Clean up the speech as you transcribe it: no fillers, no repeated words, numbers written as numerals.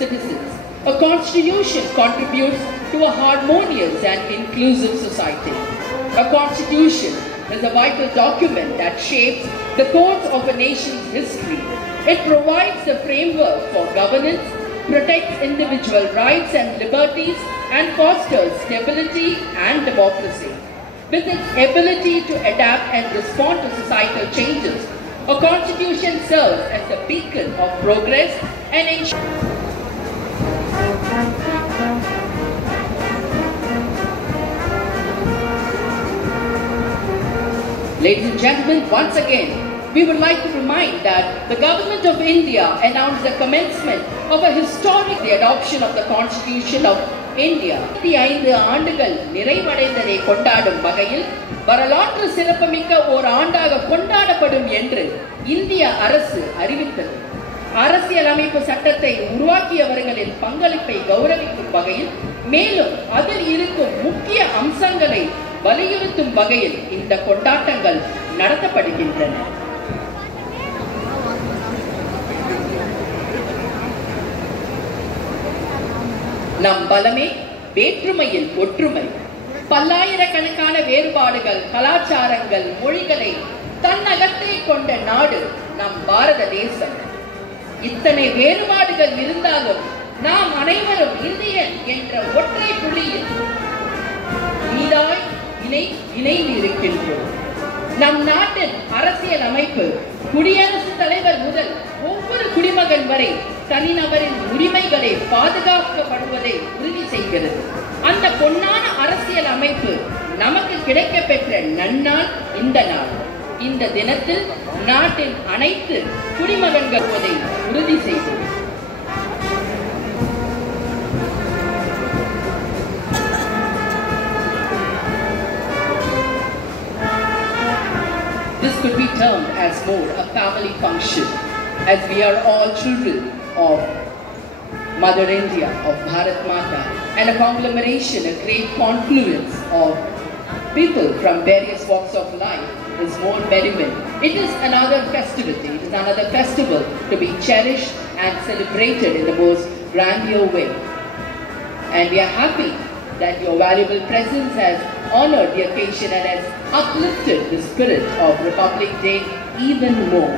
citizens. A constitution contributes to a harmonious and inclusive society. A constitution is a vital document that shapes the course of a nation's history. It provides a framework for governance, protects individual rights and liberties, and fosters stability and democracy. With its ability to adapt and respond to societal changes, a constitution serves as a beacon of progress and ensures. Ladies and gentlemen, once again, we would like to remind that the Government of India announced the commencement of a historic adoption of the Constitution of India. 25 ஆண்டுகள் நிறைவடைந்ததை கொண்டாடும் வகையில் வரலாற்று சிறப்புமிக்க ஓர் ஆண்டாக கொண்டாடப்படும் என்று இந்திய அரசு அறிவித்தது. அரசியலமைப்பு சட்டத்தை உருவாக்கியவர்களின் பங்களிப்பை கௌரவிக்கும் வகையில் மேலும் அதில் இருக்கும் முக்கிய அம்சங்களை வலியுறுத்தும் வகையில் இந்த கொண்டாட்டங்கள் நடத்தப்படுகின்றன. நம் பலமே வேற்றுமையில் ஒற்றுமை. பல்லாயிரக்கணக்கான வேறுபாடுகள், கலாச்சாரங்கள், மொழிகளை தன்னகத்தே கொண்ட நாடு நம் பாரத தேசம். இத்தனை வேறுபாடுகள் இருந்தாலும் நாம் அனைவரும் இந்தியன் என்ற ஒற்றை புள்ளியில் நீதாய் இணைந்து இருக்கின்றோம். நம் நாட்டின் அரசியல் அமைப்பு குடியரசுத் தலைவர் முதல் ஒவ்வொரு குடிமகன் வரை தனிநபரின் உரிமைகளை பாதுகாக்கப்படுவதை உறுதி செய்கிறது. அந்த பொன்னான அரசியல் அமைப்பு நமக்கு கிடைக்கப் பெற்ற நன்னாள் இந்த நாள். இந்த தினத்தில் நாட்டின் அனைத்து குடிமகன்கள் உறுதி செய்தது. This could be termed as more a family function, as we are all children of Mother India, of Bharat Mata, and a conglomeration, a great confluence of people from various walks of life is more merriment. It is another festivity, it is another festival to be cherished and celebrated in the most grandeur way. And we are happy that your valuable presence has honored the occasion and has uplifted the spirit of Republic Day even more.